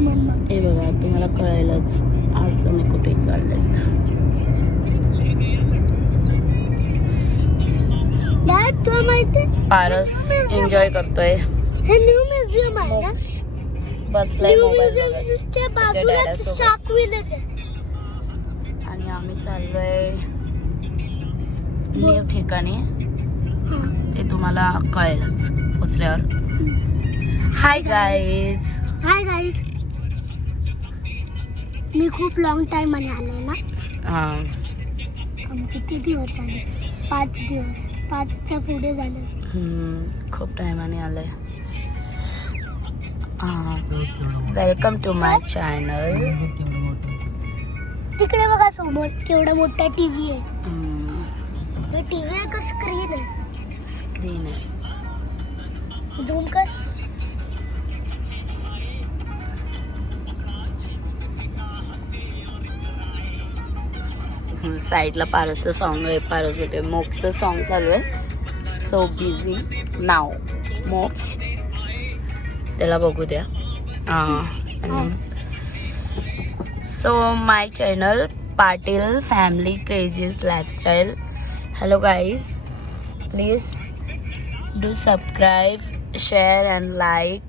Mamma. हे बघा तुम्हाला कळेलच आज तुम्ही कुठे चाललेत. डॅड तुला माहिती पारस एन्जॉय करतोय. हे न्यू म्युझियम आहे ना. बसलाय न्यू मोबाईल म्युझियमच्या बाजूलाच डॅडासोबत. शार्क विलेज आहे. आणि आम्ही चाललोय न्यू ठिकाणी. ते तुम्हाला कळेलच पोचल्यावर. Hi guys. Hi guys. मी खूप लॉंग टाइम मध्ये आले ना. हां किती दिवस झाले? 5 दिवस. 5च्या पुढे झाले. खूप टायमाने आलंय. Welcome to my channel. तिकडे बघा समोर केवढा मोठा टीव्ही आहे. टीव्ही आहे का स्क्रीन आहे? स्क्रीन आहे. झूम कर. साईडला पारसचं सॉन्ग आहे. पारस भेटे मोक्षचं सॉन्ग चालू आहे. सो बिझी नाव मोक्ष. त्याला बघू द्या. So my channel Patil family crazies lifestyle. Hello guys, please do subscribe, share and like.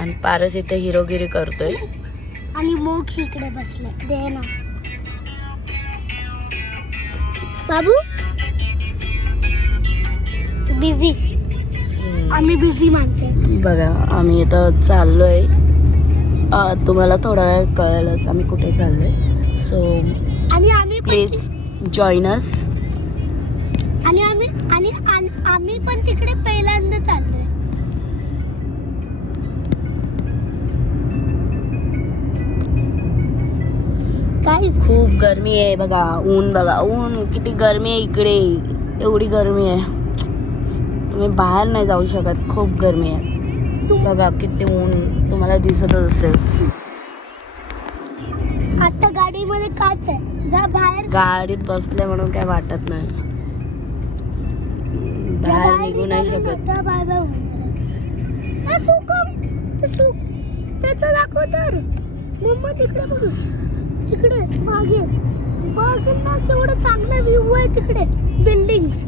आणि पारस इथे हिरोगिरी करतोय. आणि मोक्ष इकडे बसले. दे ना बाबू. बिझी. आम्ही बिझी माणसे. बघा आम्ही इथं चाललोय. तुम्हाला थोडा वेळ कळेलच आम्ही कुठे चाललोय. सो आणि आम्ही प्लीज जॉईन अस. आणि आम्ही पण तिकडे पहिल्यांदा चाललोय. खूप गरमी आहे बघा. ऊन बघा, ऊन किती गरमी आहे इकडे. एवढी गरमी आहे तुम्ही बाहेर नाही जाऊ शकत. खूप गरमी आहे बघा. किती ऊन तुम्हाला दिसतच असेल. आता गाडीमध्ये काच आहे. जा बाहेर. गाडीत बसले म्हणून काय वाटत नाही. बाहेर निघू नाही शकत. Bye bye. त्याचं दाखव तर. मम्मा तिकडे बघ. तिकडे मागे बघ ना केवढा चांगला व्ह्यू आहे तिकडे. बिल्डिंग्स.